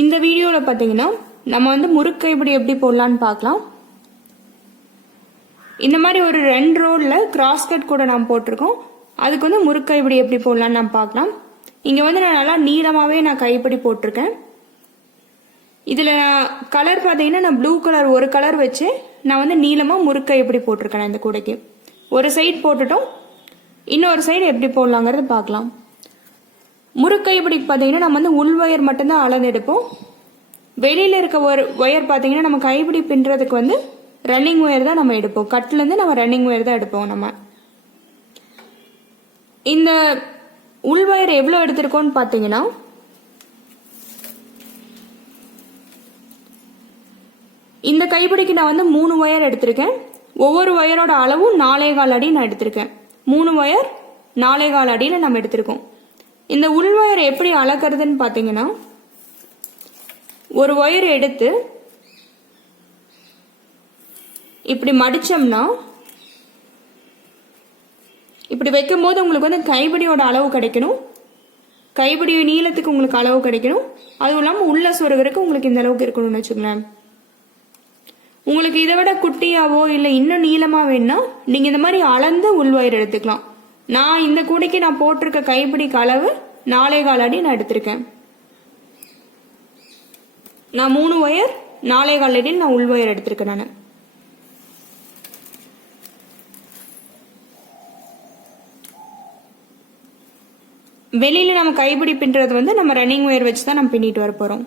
இந்த வீடியோல பாத்தீங்கன்னா நம்ம வந்து முறுக்கு எப்படி போடலாம்னு பார்க்கலாம். இந்த மாதிரி ஒரு 2 ரோல்ல கிராஸ் கட் கூட நாம் போட்டிருக்கோம். அதுக்கு வந்து முறுக்கு எப்படி போடலாம்னு நாம் பார்க்கலாம். இங்க வந்து நான் நல்லா நீளமாவே நான் கைப்பிடி போட்டிருக்கேன். இதுல கலர் பாத்தீங்கன்னா நான் ப்ளூ கலர் ஒரு கலர் வச்சு நான் வந்து நீளமா முறுக்கு எப்படி போட்டிருக்கேன். இந்த கூடைக்கு ஒரு சைடு போட்டுட்டோம், இன்னொரு சைடு எப்படி போடலாங்கிறது பார்க்கலாம். முறுக்கு எப்படி பாத்தீங்கன்னா நம்ம வந்து உள் ஒயர் மட்டும்தான் அளந்து எடுப்போம். வெளியில இருக்க ஒரு ஒயர் பாத்தீங்கன்னா நம்ம கைப்பிடி பின்றதுக்கு வந்து ரன்னிங் ஒயர் தான் நம்ம எடுப்போம். கட்ல இருந்து நம்ம ரன்னிங் ஒயர் தான் எடுப்போம். நம்ம இந்த உள் ஒயர் எவ்வளவு எடுத்திருக்கோம்னு பாத்தீங்கன்னா இந்த கைப்பிடிக்கு நான் வந்து 3 ஒயர் எடுத்திருக்கேன். ஒவ்வொரு ஒயரோட அளவும் 4.25 அடி நான் எடுத்திருக்கேன். 3 ஒயர் 4.25 அடியில நம்ம எடுத்திருக்கோம். இந்த உள் ஒயர் எப்படி அளக்கிறதுன்னு பாத்தீங்கன்னா ஒரு ஒயர் எடுத்து இப்படி மடிச்சோம்னா இப்படி வைக்கும் போது உங்களுக்கு வந்து கைப்பிடியோட அளவு கிடைக்கணும். கைப்பிடி நீளத்துக்கு உங்களுக்கு அளவு கிடைக்கணும். அதுவும் இல்லாம உள்ள சொருகிறதுக்கு உங்களுக்கு இந்த அளவுக்கு இருக்கணும்னு வச்சுக்கோங்களேன். உங்களுக்கு இதை விட குட்டியாவோ இல்ல இன்னும் நீளமா வேணும்னா நீங்க இந்த மாதிரி அளந்து உள் ஒயர் எடுத்துக்கலாம். நான் இந்த கூடைக்கு நான் போட்டிருக்க கைப்பிடிக்கு அளவு 4.25 அடி நான் எடுத்திருக்கேன். நான் 3 ஒயர் 4.25 அடியில் நான் உள் ஒயர் எடுத்திருக்கேன். நான் வெளியில நம்ம கைப்பிடி பின்றது வந்து நம்ம ரன்னிங் ஒயர் வச்சு தான் நம்ம பின்னிட்டு வர போறோம்.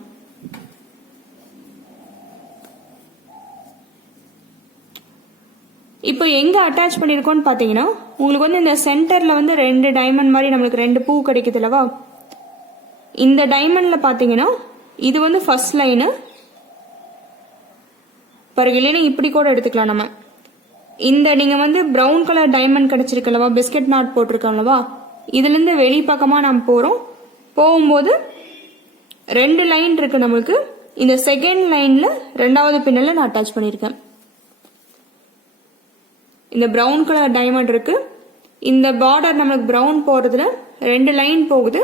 இப்போ எங்க அட்டாச் பண்ணிருக்கோம்னு பாத்தீங்கன்னா உங்களுக்கு வந்து இந்த சென்டர்ல வந்து 2 டைமண்ட் மாதிரி நம்மளுக்கு 2 பூ கிடைக்குது இல்லவா. இந்த டைமண்ட்ல பாத்தீங்கன்னா இது வந்து ஃபர்ஸ்ட் லைனு பாருங்க. இல்லைன்னா இப்படி கூட எடுத்துக்கலாம். நம்ம இந்த நீங்க வந்து பிரவுன் கலர் டைமண்ட் கிடைச்சிருக்கலவா, பிஸ்கட் நாட் போட்டிருக்கோம்லவா, இதுல இருந்து வெளி பக்கமா நம்ம போறோம். போகும்போது 2 லைன் இருக்கு நம்மளுக்கு. இந்த செகண்ட் லைன்ல 2வது பின்னல நான் அட்டாச் பண்ணிருக்கேன். இந்த பிரவுன் கலர் டைமண்ட் இருக்கு. இந்த பார்டர் நம்மளுக்கு பிரவுன் போறதுல 2 லைன் போகுது.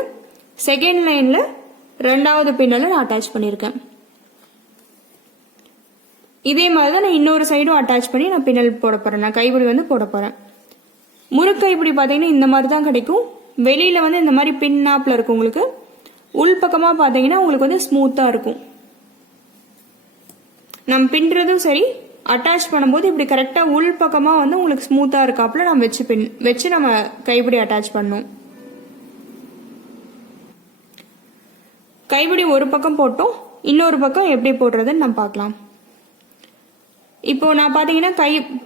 செகண்ட் லைன்ல 2வது பின்னல நான் அட்டாச் பண்ணிருக்கேன். இதே மாதிரிதான் நான் இன்னொரு சைடும் அட்டாச் பண்ணி நான் பின்னல் போட போறேன். நான் கைப்பிடி வந்து போட போறேன். முறுக்கு இப்படி பாத்தீங்கன்னா இந்த மாதிரி தான் கிடைக்கும். வெளியில வந்து இந்த மாதிரி பின்னாப்ல இருக்கும். உங்களுக்கு உள் பக்கமா பாத்தீங்கன்னா உங்களுக்கு வந்து ஸ்மூத்தா இருக்கும். நம்ம பின்றதும் சரி அட்டாச் பண்ணும்போது இப்படி கரெக்டா உள் பக்கமா வந்து உங்களுக்கு ஸ்மூத்தா இருக்காப்ல நம்ம வச்சு நம்ம கைப்பிடி அட்டாச் பண்ணணும். கைப்பிடி ஒரு பக்கம் போட்டோம், இன்னொரு பக்கம் எப்படி போடுறதுன்னு நம்ம பார்க்கலாம். இப்போ நான் பாத்தீங்கன்னா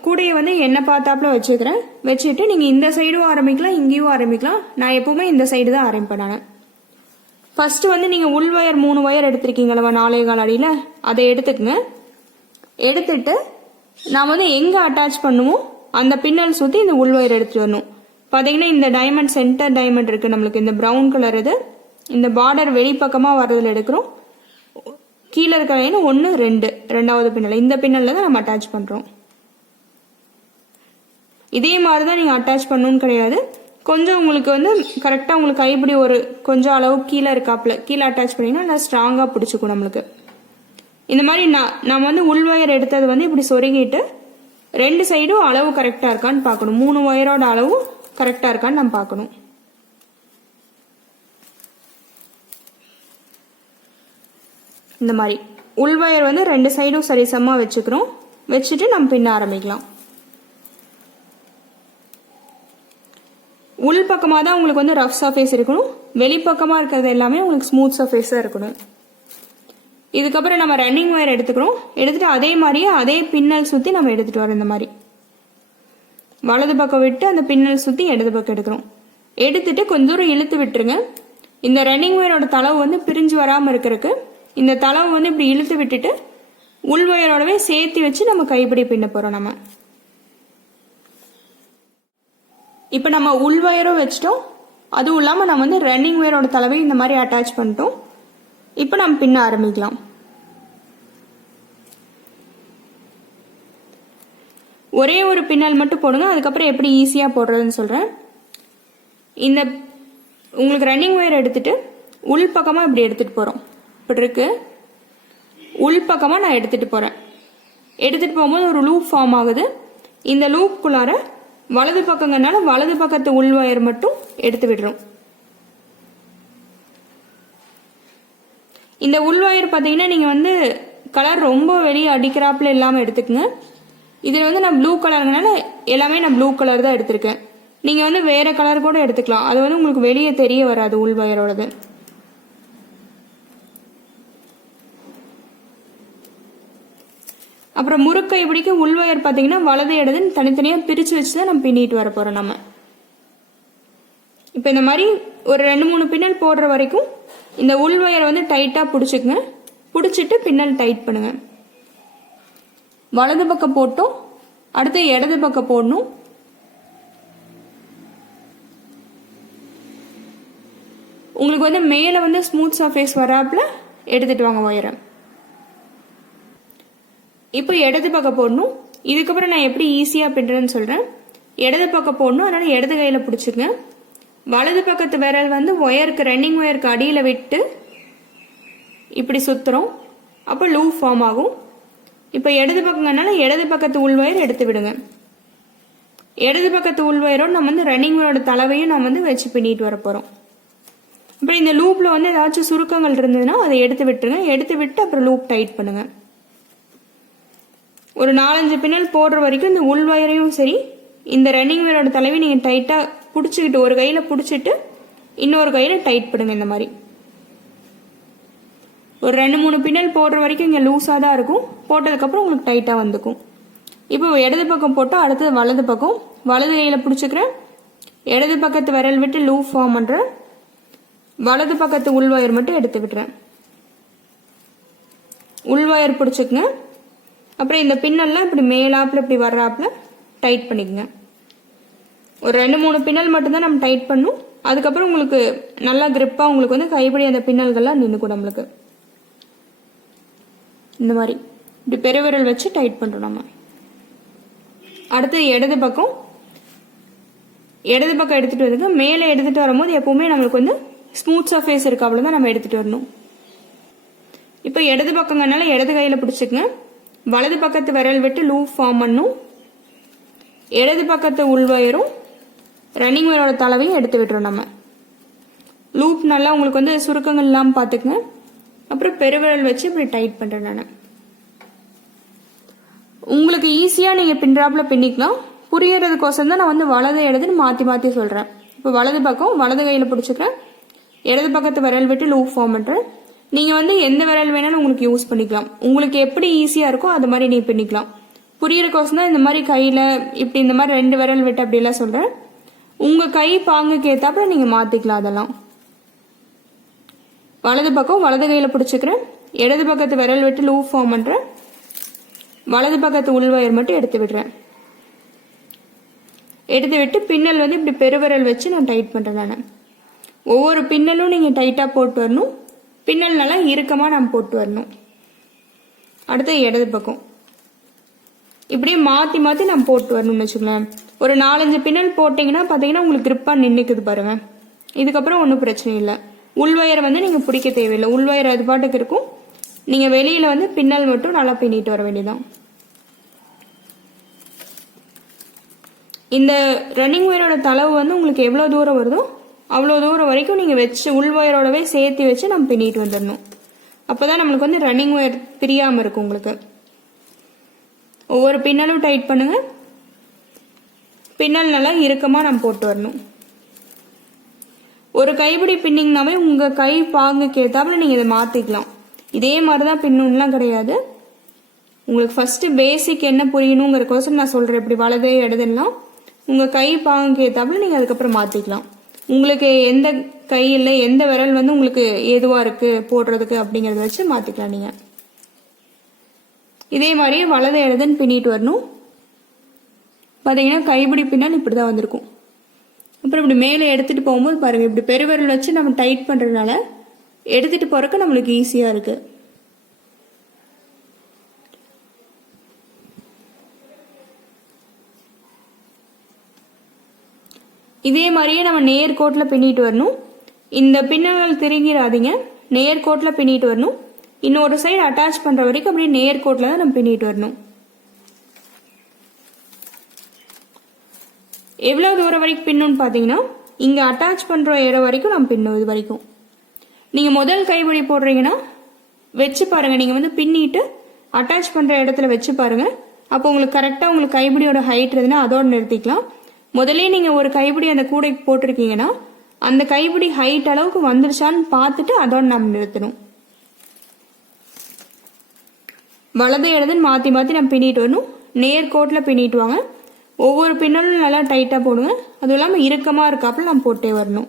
கூடையை வந்து என்ன பார்த்தாப்புல வச்சுக்கிறேன். வச்சுட்டு நீங்க இந்த சைடும் ஆரம்பிக்கலாம், இங்கேயும் ஆரம்பிக்கலாம். நான் எப்பவுமே இந்த சைடு தான் ஆரம்பிப்பேன். நான் ஃபர்ஸ்ட் வந்து நீங்க உள் ஒயர் 3 ஒயர் எடுத்திருக்கீங்களா 4.25 அடியில, அதை எடுத்துக்கங்க. எடுத்துட்டு நான் வந்து எங்க அட்டாச் பண்ணுவோம் அந்த பின்னல் சுத்தி இந்த உள் ஒயர் எடுத்துட்டு வரணும். பாத்தீங்கன்னா இந்த டைமண்ட் சென்டர் டைமண்ட் இருக்கு நம்மளுக்கு. இந்த பிரவுன் கலர் இது இந்த பார்டர் வெளிப்பக்கமா வர்றதுல எடுக்கிறோம். கீழே இருக்க லைன் 1 2 2வது பின்னல், இந்த பின்னல்ல தான் நம்ம அட்டாச் பண்றோம். இதே மாதிரிதான் நீங்க அட்டாச் பண்ணணும்னு கிடையாது. கொஞ்சம் உங்களுக்கு வந்து கரெக்டா உங்களுக்கு கைப்பிடி ஒரு கொஞ்சம் அளவு கீழே இருக்காப்ல கீழே அட்டாச் பண்ணீங்கன்னா நல்லா ஸ்ட்ராங்கா பிடிச்சிக்கும் நம்மளுக்கு. இந்த மாதிரி நான் வந்து உள் ஒயர் எடுத்தது வந்து இப்படி சொருகிட்டு 2 சைடும் அளவு கரெக்டா இருக்கான்னு பார்க்கணும். 3 ஒயரோட அளவு கரெக்டா இருக்கான்னு நம்ம பார்க்கணும். இந்த மாதிரி உள் ஒயர் வந்து 2 சைடும் சரிசமா வச்சுக்கிறோம். வச்சுட்டு நம்ம பின்ன ஆரம்பிக்கலாம். உள் பக்கமா தான் உங்களுக்கு வந்து ரஃப் சர்ஃபேஸ் இருக்கணும். வெளிப்பக்கமா இருக்கிறது எல்லாமே உங்களுக்கு ஸ்மூத் சர்ஃபேஸா இருக்கணும். இதுக்கப்புறம் நம்ம ரன்னிங் ஒயர் எடுத்துக்கிறோம். எடுத்துட்டு அதே மாதிரியே அதே பின்னல் சுத்தி நம்ம எடுத்துட்டு வரோம். இந்த மாதிரி வலது பக்கம் விட்டு அந்த பின்னல் சுத்தி இடது பக்கம் எடுக்கிறோம். எடுத்துட்டு கொஞ்ச தூரம் இழுத்து விட்டுருங்க. இந்த ரன்னிங் ஒயரோட தளவு வந்து பிரிஞ்சு வராம இருக்கிறதுக்கு இந்த தளவு வந்து இப்படி இழுத்து விட்டுட்டு உள் ஒயரோடவே சேர்த்து வச்சு நம்ம கைப்பிடி பின்ன போறோம். நம்ம இப்ப நம்ம உள் ஒயரும் வச்சிட்டோம். அதுவும் இல்லாம நம்ம வந்து ரன்னிங் ஒயரோட தளவை இந்த மாதிரி அட்டாச் பண்ணிட்டோம். இப்ப நம்ம பின்ன ஆரம்பிக்கலாம். ஒரே ஒரு பின்னல் மட்டும் போடுங்க. அதுக்கப்புறம் எப்படி ஈஸியா போடுறதுன்னு சொல்றேன். இந்த உங்களுக்கு ரன்னிங் ஒயர் எடுத்துட்டு உள் பக்கமா இப்படி எடுத்துட்டு போறோம். இப்படி இருக்கு. உள் பக்கமாக நான் எடுத்துகிட்டு போகிறேன். எடுத்துகிட்டு போகும்போது ஒரு லூப் ஃபார்ம் ஆகுது. இந்த லூப்புக்குள்ளார வலது பக்கங்கனால வலது பக்கத்து உள் ஒயர் மட்டும் எடுத்து விடுறோம். இந்த உள் ஒயர் பார்த்தீங்கன்னா நீங்கள் வந்து கலர் ரொம்ப வெளியே அடிக்கிறாப்புல இல்லாமல் எடுத்துக்கங்க. இதில் வந்து நான் ப்ளூ கலருங்கனால எல்லாமே நான் ப்ளூ கலர் தான் எடுத்திருக்கேன். நீங்கள் வந்து வேறு கலர் கூட எடுத்துக்கலாம். அது வந்து உங்களுக்கு வெளியே தெரிய வராது உள் ஒயரோடது. அப்புறம் முறுக்கை பிடிக்க உள் ஒயர் பார்த்தீங்கன்னா வலது இடதுன்னு தனித்தனியாக பிரித்து வச்சு தான் நம்ம பின்னிட்டு வர போகிறோம். நம்ம இப்போ இந்த மாதிரி ஒரு 2-3 பின்னல் போடுற வரைக்கும் இந்த உள் ஒயரை வந்து டைட்டாக பிடிச்சிக்குங்க. பிடிச்சிட்டு பின்னல் டைட் பண்ணுங்க. வலது பக்கம் போட்டோம், அடுத்து இடது பக்கம் போடணும். உங்களுக்கு வந்து மேலே வந்து ஸ்மூத் சர்ஃபேஸ் வராப்புல எடுத்துட்டு வாங்க ஒயரை. இப்போ இடது பக்கம் போடணும். இதுக்கப்புறம் நான் எப்படி ஈஸியாக பின்னுறேன்னு சொல்கிறேன். இடது பக்கம் போடணும், அதனால் இடது கையில் பிடிச்சிக்கங்க. வலது பக்கத்து விரல் வந்து ஒயருக்கு ரன்னிங் ஒயருக்கு அடியில் விட்டு இப்படி சுற்றுறோம். அப்போ லூப் ஃபார்ம் ஆகும். இப்போ இடது பக்கங்கனால இடது பக்கத்து உள் ஒயர் எடுத்து விடுங்க. இடது பக்கத்து உள் ஒயரோடு நம்ம வந்து ரன்னிங் ஒயரோட தலைவையும் நம்ம வந்து வச்சு பின்னிட்டு வர போகிறோம். அப்புறம் இந்த லூப்பில் வந்து ஏதாச்சும் சுருக்கங்கள் இருந்ததுன்னா அதை எடுத்து விட்டுருங்க. எடுத்து விட்டு அப்புறம் லூப் டைட் பண்ணுங்க. ஒரு 4-5 பின்னல் போடுற வரைக்கும் இந்த உள் ஒயரையும் சரி இந்த ரன்னிங் ஒயரோட தலைவை நீங்கள் டைட்டாக பிடிச்சிக்கிட்டு ஒரு கையில் பிடிச்சிட்டு இன்னொரு கையில் டைட் பண்ணுங்க. இந்த மாதிரி ஒரு 2-3 பின்னல் போடுற வரைக்கும் இங்கே லூஸாக தான் இருக்கும். போட்டதுக்கப்புறம் உங்களுக்கு டைட்டாக வந்துக்கும். இப்போ இடது பக்கம் போட்டால் அடுத்தது வலது பக்கம். வலது கையில் பிடிச்சிக்கிறேன். இடது பக்கத்து விரல் விட்டு லூப் ஃபார்ம் பண்ணுறேன். வலது பக்கத்து உள் ஒயர் மட்டும் எடுத்து விட்டுறேன். உள் ஒயர் பிடிச்சிக்கங்க. அப்புறம் இந்த பின்னல்லாம் இப்படி மேலாப்பில் இப்படி வர்றாப்புல டைட் பண்ணிக்கங்க. ஒரு 2-3 பின்னல் மட்டும்தான் நம்ம டைட் பண்ணும். அதுக்கப்புறம் உங்களுக்கு நல்லா கிரிப்பாக உங்களுக்கு வந்து கைப்படி அந்த பின்னல்கள்லாம் நின்றுக்கும். நம்மளுக்கு இந்த மாதிரி இப்படி பெருவிரல் வச்சு டைட் பண்ணுறோம் நம்ம. அடுத்து இடது பக்கம் எடுத்துகிட்டு வந்துங்க. மேலே எடுத்துகிட்டு வரும்போது எப்பவுமே நம்மளுக்கு வந்து ஸ்மூத் சர்ஃபேஸ் இருக்கு, அவ்வளோதான் நம்ம எடுத்துகிட்டு வரணும். இப்போ இடது பக்கங்கனால இடது கையில் பிடிச்சிக்கங்க. வலது பக்கத்து விரல் விட்டு லூப் ஃபார்ம் பண்ணும். இடது பக்கத்து உள்வயரும் ரன்னிங் ஒயரோட தலைவையும் எடுத்து விட்டுறோம் நம்ம. லூப் நல்லா உங்களுக்கு வந்து சுருக்கங்கள் இல்லாமல் பார்த்துக்குங்க. அப்புறம் பெருவிரல் வச்சு இப்படி டைட் பண்ணுறேன் நான். உங்களுக்கு ஈஸியாக நீங்கள் பின்றாப்புல பின்னிக்கலாம். புரியறதுக்கோசம் தான் நான் வந்து வலது இடதுன்னு மாற்றி மாற்றி சொல்கிறேன். இப்போ வலது பக்கம் வலது கையில் பிடிச்சிக்கிறேன். இடது பக்கத்து விரல் விட்டு லூப் ஃபார்ம் பண்ணுறேன். நீங்கள் வந்து எந்த விரல் வேணாலும் உங்களுக்கு யூஸ் பண்ணிக்கலாம். உங்களுக்கு எப்படி ஈஸியாக இருக்கோ அது மாதிரி நீங்கள் பின்னிக்கலாம். புரியறதுக்கோசம் தான் இந்த மாதிரி கையில் இப்படி இந்த மாதிரி 2 விரல் விட்டு அப்படிலாம் சொல்கிறேன். உங்கள் கை பாங்குக்கு ஏற்றாப்புல நீங்கள் மாற்றிக்கலாம். அதெல்லாம் வலது பக்கம் வலது கையில் பிடிச்சிக்கிறேன். இடது பக்கத்து விரல் விட்டு லூப் ஃபார்ம் பண்ணுறேன். வலது பக்கத்து உள்வயர் மட்டும் எடுத்து விடுறேன். எடுத்து விட்டு பின்னல் வந்து இப்படி பெருவிரல் வச்சு நான் டைட் பண்ணுறேன். நான் ஒவ்வொரு பின்னலும் நீங்கள் டைட்டாக போட்டு வரணும். பின்னல் நல்லா இறுக்கமாக நம்ம போட்டு வரணும். அடுத்து இடது பக்கம் இப்படியே மாற்றி மாற்றி நம்ம போட்டு வரணும்னு வச்சுக்கோங்களேன். ஒரு 4-5 பின்னல் போட்டிங்கன்னா பார்த்தீங்கன்னா உங்களுக்கு கிரிப்பாக நின்றுக்குது பாருங்க. இதுக்கப்புறம் ஒன்றும் பிரச்சனை இல்லை. உள்வயரை வந்து நீங்கள் பிடிக்க தேவையில்லை. உள்வயர் அது பாட்டுக்கு இருக்கும். நீங்கள் வெளியில் வந்து பின்னல் மட்டும் நல்லா பின்னிட்டு வர வேண்டியதான். இந்த ரன்னிங் ஒயரோட தளவு வந்து உங்களுக்கு எவ்வளோ தூரம் வருதோ அவ்வளோ தூரம் வரைக்கும் நீங்கள் வச்சு உள்வயரோடவே சேர்த்து வச்சு நம்ம பின்னிட்டு வந்துடணும். அப்போ தான் நம்மளுக்கு வந்து ரன்னிங் ஒயர் பிரியாமல் இருக்கும். உங்களுக்கு ஒவ்வொரு பின்னலும் டைட் பண்ணுங்க. பின்னல் நல்லா இறுக்கமாக நம்ம போட்டு வரணும். ஒரு கைப்பிடி பின்னிங்கனாவே உங்கள் கை பாங்குக்கு ஏற்றாப்புல நீங்கள் இதை மாற்றிக்கலாம். இதே மாதிரி தான் பின்னணும்லாம் கிடையாது. உங்களுக்கு ஃபஸ்ட்டு பேசிக் என்ன புரியணுங்கிறக்கோசம் நான் சொல்கிறேன். இப்படி வலது இடதுலாம் உங்கள் கை பாங்குக்கு ஏற்றாப்புல நீங்கள் அதுக்கப்புறம் மாற்றிக்கலாம். உங்களுக்கு எந்த கையில் எந்த விரல் வந்து உங்களுக்கு ஏதுவாக இருக்குது போடுறதுக்கு அப்படிங்கிறத வச்சு மாற்றிக்கலாம். நீங்கள் இதே மாதிரியே வலது இடதுன்னு பின்னிட்டு வரணும். பார்த்தீங்கன்னா கைப்பிடி பின்னல் இப்படி தான் வந்திருக்கும். அப்புறம் இப்படி மேலே எடுத்துகிட்டு போகும்போது பாருங்கள், இப்படி பெருவிரல் வச்சு நம்ம டைட் பண்ணுறதுனால எடுத்துகிட்டு போகிறக்கு நம்மளுக்கு ஈஸியாக இருக்குது. இதே மாதிரியே நம்ம நேர்கோட்டில் பின்னிட்டு வரணும். இந்த பின்னல்கள் திருங்கிடாதீங்க. நேர்கோட்டில் பின்னிட்டு வரணும். இன்னொரு சைடு அட்டாச் பண்ணுற வரைக்கும் அப்படியே நேர்கோட்டில் தான் நம்ம பின்னிட்டு வரணும். எவ்வளோ தூரம் வரைக்கும் பின்னணும்னு பார்த்தீங்கன்னா இங்கே அட்டாச் பண்ணுற இடம் வரைக்கும் நம்ம பின்னும். இது வரைக்கும் நீங்கள் முதல் கைப்பிடி போடுறீங்கன்னா வச்சு பாருங்கள். நீங்கள் வந்து பின்னிட்டு அட்டாச் பண்ணுற இடத்துல வச்சு பாருங்கள். அப்போ உங்களுக்கு கரெக்டாக உங்களுக்கு கைப்பிடியோட ஹைட் இருந்ததுன்னா அதோடு நிறுத்திக்கலாம். முதலே நீங்கள் ஒரு கைப்பிடி அந்த கூடைக்கு போட்டிருக்கீங்கன்னா அந்த கைப்பிடி ஹைட் அளவுக்கு வந்துருச்சான்னு பார்த்துட்டு அதோட நம்ம நிறுத்தணும். வலது இடதுன்னு மாற்றி மாற்றி நம்ம பின்னிட்டு வரணும். நேர்கோட்டில் பின்னிட்டு வாங்க. ஒவ்வொரு பின்னலும் நல்லா டைட்டாக போடுங்க. அதுவும் இல்லாமல் இறுக்கமாக இருக்காப்புல நம்ம போட்டே வரணும்.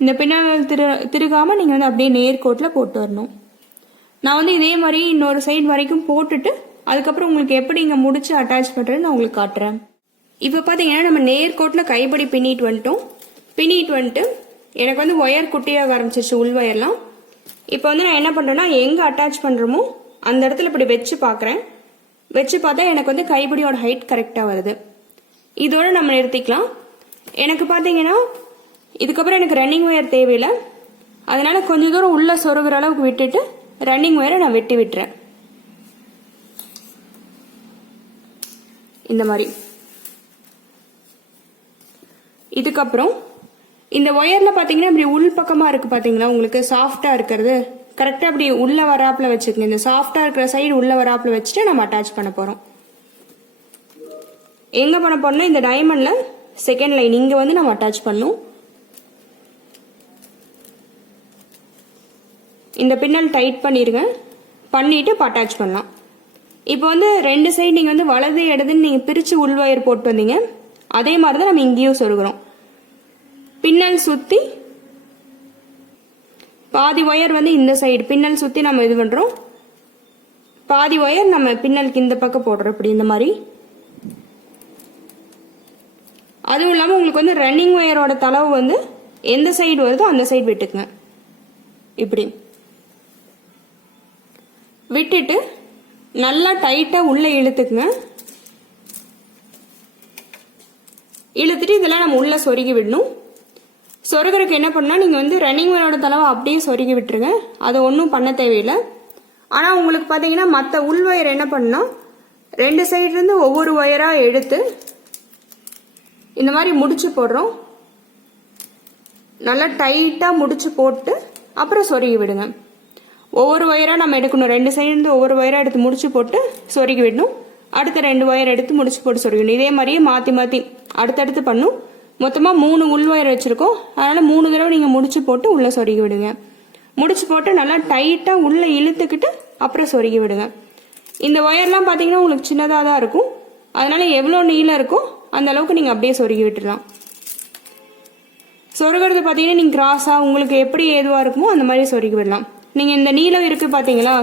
இந்த பின்னல் திருகாமல் நீங்கள் வந்து அப்படியே நேர்கோட்டில் போட்டு வரணும். நான் வந்து இதே மாதிரி இன்னொரு சைடு வரைக்கும் போட்டுட்டு அதுக்கப்புறம் உங்களுக்கு எப்படி இங்கே முடிச்சு அட்டாச் பண்ணுறேன்னு நான் உங்களுக்கு காட்டுறேன். இப்போ பார்த்தீங்கன்னா நம்ம நேர்கோட்டில் கைப்படி பின்னிட்டு வந்துட்டு எனக்கு வந்து ஒயர் குட்டியாக ஆரம்பிச்சிருச்சு, உள் ஒயர்லாம். இப்போ வந்து நான் என்ன பண்ணுறேன்னா எங்கே அட்டாச் பண்ணுறோமோ அந்த இடத்துல இப்படி வச்சு பார்க்குறேன். வச்சு பார்த்தா எனக்கு வந்து கைப்பிடியோட ஹைட் கரெக்டாக வருது. இதோடு நம்ம நிறுத்திக்கலாம். எனக்கு பார்த்தீங்கன்னா இதுக்கப்புறம் எனக்கு ரன்னிங் ஒயர் தேவையில்லை. அதனால் கொஞ்சம் தூரம் உள்ளே சொருகிற அளவுக்கு விட்டுட்டு ரன்னிங் ஒயரை நான் வெட்டி விட்டுறேன். இந்த மாதிரி. இதுக்கப்புறம் இந்த ஒயரில் பார்த்தீங்கன்னா இப்படி உள் பக்கமாக இருக்குது பார்த்தீங்களா, உங்களுக்கு சாஃப்டாக இருக்கிறது கரெக்டாக அப்படி உள்ளே வராப்பில் வச்சுக்கோங்க. இந்த சாஃப்டாக இருக்கிற சைடு உள்ளே வராப்பில் வச்சுட்டு நம்ம அட்டாச் பண்ண போகிறோம். எங்கே பண்ண போறோம்னா இந்த டைமண்டில் செகண்ட் லைன் இங்கே வந்து நம்ம அட்டாச் பண்ணணும். இந்த பின்னல் டைட் பண்ணிடுங்க. பண்ணிவிட்டு இப்போ அட்டாச் பண்ணலாம். இப்போ வந்து ரெண்டு சைடு நீங்கள் வந்து வலது இடதுன்னு நீங்கள் பிரித்து உள்வயர் போட்டு வந்தீங்க. அதே மாதிரி தான் நம்ம இங்கேயும் சொருகிறோம். பின்னல் சுற்றி பாதி ஒயர் வந்து இந்த சைடு பின்னல் சுற்றி நம்ம இது பண்ணுறோம். பாதி ஒயர் நம்ம பின்னலுக்கு இந்த பக்கம் போடுறோம். இப்படி இந்த மாதிரி. அதுவும் இல்லாமல் உங்களுக்கு வந்து ரன்னிங் ஒயரோட தளவு வந்து எந்த சைடு வருதோ அந்த சைடு விட்டுக்குங்க. இப்படி விட்டுட்டு நல்லா டைட்டாக உள்ளே இழுத்துக்குங்க. இழுத்துட்டு இதெல்லாம் நம்ம உள்ளே சொருகி விடணும். சொருகிறதுக்கு என்ன பண்ணால் நீங்கள் வந்து ரன்னிங் ஒயரோட தளவை அப்படியே சொருகி விட்டுருங்க. அதை ஒன்றும் பண்ண தேவையில்லை. ஆனால் உங்களுக்கு பார்த்தீங்கன்னா மற்ற உள் ஒயர் என்ன பண்ணால் ரெண்டு சைட்லேருந்து ஒவ்வொரு ஒயராக எடுத்து இந்த மாதிரி முடிச்சு போடுறோம். நல்லா டைட்டாக முடிச்சு போட்டு அப்புறம் சொருகி விடுங்க. ஒவ்வொரு ஒயராக நம்ம எடுக்கணும். ரெண்டு சைடுலேருந்து ஒவ்வொரு ஒயராக எடுத்து முடிச்சு போட்டு சொருகி விடணும். அடுத்த ரெண்டு ஒயர் எடுத்து முடிச்சு போட்டு சொருகணும். இதே மாதிரியே மாற்றி மாற்றி அடுத்தடுத்து பண்ணும். மொத்தமாக 3 உள் ஒயர் வச்சுருக்கோம். அதனால் 3 தடவை நீங்கள் முடிச்சு போட்டு உள்ளே சொருகி விடுங்க. முடிச்சு போட்டு நல்லா டைட்டாக உள்ளே இழுத்துக்கிட்டு அப்புறம் சொருகி விடுங்க. இந்த ஒயர்லாம் பார்த்தீங்கன்னா உங்களுக்கு சின்னதாக தான் இருக்கும். அதனால் எவ்வளோ நீளம் இருக்கோ அந்த அளவுக்கு நீங்கள் அப்படியே சொருகி விட்டுடலாம். சொருகிறது பார்த்தீங்கன்னா நீங்கள் கிராஸாக உங்களுக்கு எப்படி ஏதுவாக இருக்குமோ அந்த மாதிரி சொருகி விடலாம். நீங்கள் இந்த நீளம் இருக்குது பார்த்தீங்களா,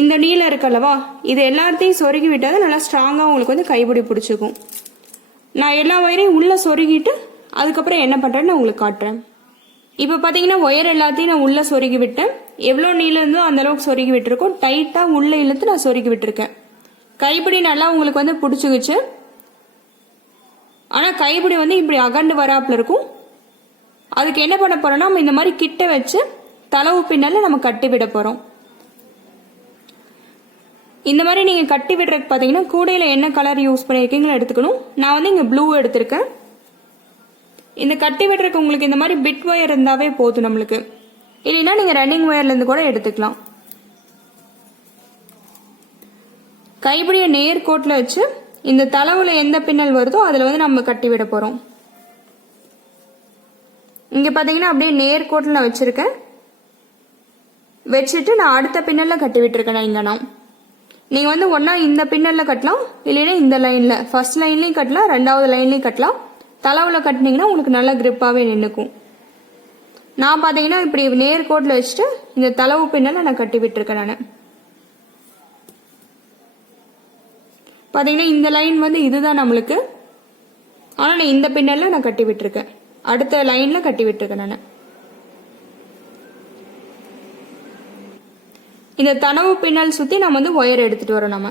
இந்த நீளம் இருக்குல்லவா, இது எல்லாத்தையும் சொருகி விட்டால் தான் நல்லா ஸ்ட்ராங்காக உங்களுக்கு வந்து கைப்பிடி பிடிச்சிக்கும். நான் எல்லா ஒயரையும் உள்ளே சொருகிட்டு அதுக்கப்புறம் என்ன பண்ணுறேன்னு நான் உங்களுக்கு காட்டுறேன். இப்போ பார்த்தீங்கன்னா ஒயர் எல்லாத்தையும் நான் உள்ளே சொருகி விட்டேன். எவ்வளோ நீளம் இருந்தோ அந்த அளவுக்கு சொருகி விட்டுருக்கோம். டைட்டாக உள்ளே இழுத்து நான் சொருகி விட்டுருக்கேன். கைப்பிடி நல்லா உங்களுக்கு வந்து பிடிச்சிக்கிச்சு. ஆனால் கைப்பிடி வந்து இப்படி அகண்டு வராப்பில் இருக்கும். அதுக்கு என்ன பண்ண போறோம்னா நம்ம இந்த மாதிரி கிட்ட வச்சு தளவு பின்னால நம்ம கட்டி விட போறோம். இந்த மாதிரி நீங்க கட்டி விடுறதுக்கு பாத்தீங்கன்னா கூடையில என்ன கலர் யூஸ் பண்ணிருக்கீங்களோ எடுத்துக்கணும். நான் வந்து இங்க ப்ளூ எடுத்திருக்கேன். இந்த கட்டி விடுறதுக்கு உங்களுக்கு இந்த மாதிரி பிட் ஒயர் இருந்தாவே போதும் நம்மளுக்கு. இல்லைன்னா நீங்க ரன்னிங் ஒயர்ல இருந்து கூட எடுத்துக்கலாம். கைப்பிடிய நேர்கோட்டில் வச்சு இந்த தளவுல எந்த பின்னல் வருதோ அதுல வந்து நம்ம கட்டி விட போறோம். இங்க பாத்தீங்கன்னா அப்படியே நேர்கோட்டில் நான் வச்சிருக்கேன். வச்சுட்டு நான் அடுத்த பின்னல்ல கட்டி விட்டுருக்கேன். இங்க நான் நீங்க வந்து ஒன்னா இந்த பின்னல்ல கட்டலாம், இல்லைன்னா இந்த லைன்ல ஃபர்ஸ்ட் லைன்லயும் கட்டலாம், ரெண்டாவது லைன்லயும் கட்டலாம். தளவுல கட்டினீங்கன்னா உங்களுக்கு நல்ல கிரிப்பாவே நின்னுக்கும். நான் பாத்தீங்கன்னா இப்படி நேர்கோட்டில் வச்சுட்டு இந்த தளவு பின்னல்ல நான் கட்டி விட்டுருக்கேன். நான் பாத்தீங்கன்னா இந்த லைன் வந்து இதுதான் நம்மளுக்கு. ஆனா நான் இந்த பின்னல்ல நான் கட்டி விட்டுருக்கேன். அடுத்த லைன்ல கட்டி விட்டுருக்கேன். நான் இந்த தளவு பின்னல் சுத்தி நம்ம வந்து ஒயர் எடுத்துட்டு வரோம். நம்ம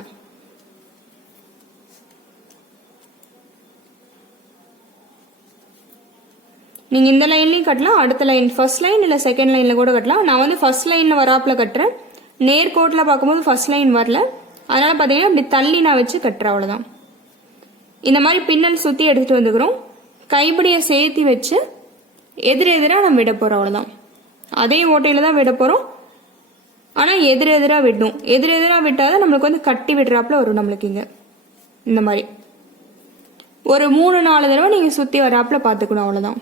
நீங்கள் இந்த லைன்லையும் கட்டலாம், அடுத்த லைன் ஃபர்ஸ்ட் லைன் இல்லை செகண்ட் லைனில் கூட கட்டலாம். நான் வந்து ஃபர்ஸ்ட் லைனில் வராப்பில் கட்டுறேன். நேர்கோட்டில் பார்க்கும்போது ஃபர்ஸ்ட் லைன் வரல, அதனால் பார்த்தீங்கன்னா இப்படி தள்ளி நான் வச்சு கட்டுறேன், அவ்வளோதான். இந்த மாதிரி பின்னல் சுற்றி எடுத்துகிட்டு வந்துக்கிறோம். கைப்பிடியை சேர்த்து வச்சு எதிராக நம்ம விட போகிறோம், அவ்வளோதான். அதே ஓட்டையில் தான் விட போகிறோம், ஆனால் எதிராக விடணும். எதிராக விட்டால் தான் நம்மளுக்கு வந்து கட்டி விடுறாப்புல வரும். நம்மளுக்கு இங்கே இந்த மாதிரி ஒரு 3-4 தடவை நீங்கள் சுற்றி வராப்புல பார்த்துக்கணும், அவ்வளோதான்.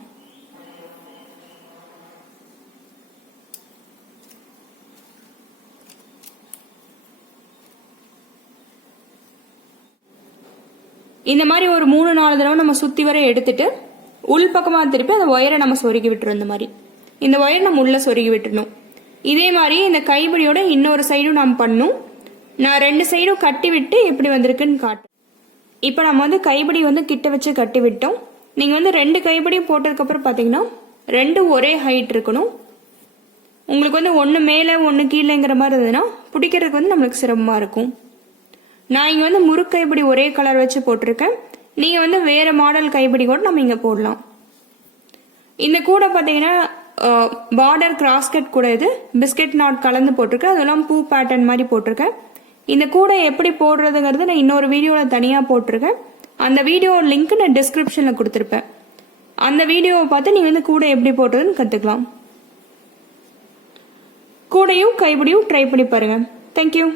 இந்த மாதிரி ஒரு 3-4 தடவை நம்ம சுற்றி வர எடுத்துட்டு உள் பக்கமாக திருப்பி அந்த ஒயரை நம்ம சொருகி விட்டுரும். இந்த மாதிரி இந்த ஒயர் நம்ம உள்ள சொருகி விட்டுருணும். இதே மாதிரி இந்த கைப்பிடியோட இன்னொரு சைடும் நாம் பண்ணணும். நான் 2 சைடும் கட்டி விட்டு எப்படி வந்திருக்குன்னு காட்டு. இப்போ நம்ம வந்து கைப்பிடி வந்து கிட்ட வச்சு கட்டி விட்டோம். நீங்கள் வந்து 2 கைப்பிடியும் போட்டதுக்கப்புறம் பார்த்தீங்கன்னா 2 ஒரே ஹைட் இருக்கணும். உங்களுக்கு வந்து ஒன்று மேலே ஒன்று கீழேங்கிற மாதிரி இருந்ததுன்னா பிடிக்கிறதுக்கு வந்து நம்மளுக்கு சிரமமாக இருக்கும். நான் இங்கே வந்து முறுக்கு கைப்பிடி ஒரே கலர் வச்சு போட்டிருக்கேன். நீங்கள் வந்து வேறு மாடல் கைப்பிடி கூட நம்ம இங்கே போடலாம். இந்த கூடை பார்த்தீங்கன்னா பார்டர் கிராஸ்கட் கூட, இது பிஸ்கட் நாட் கலந்து போட்டிருக்கேன், அதெல்லாம் பூ பேட்டர்ன் மாதிரி போட்டிருக்கேன். இந்த கூடை எப்படி போடுறதுங்கிறது நான் இன்னொரு வீடியோவில் தனியாக போட்டிருக்கேன். அந்த வீடியோ லிங்க் நான் டிஸ்கிரிப்ஷனில் கொடுத்துருப்பேன். அந்த வீடியோவை பார்த்து நீங்கள் வந்து கூடை எப்படி போடுறதுன்னு கற்றுக்கலாம். கூடையும் கைப்பிடியும் ட்ரை பண்ணி பாருங்கள். தேங்க்யூ.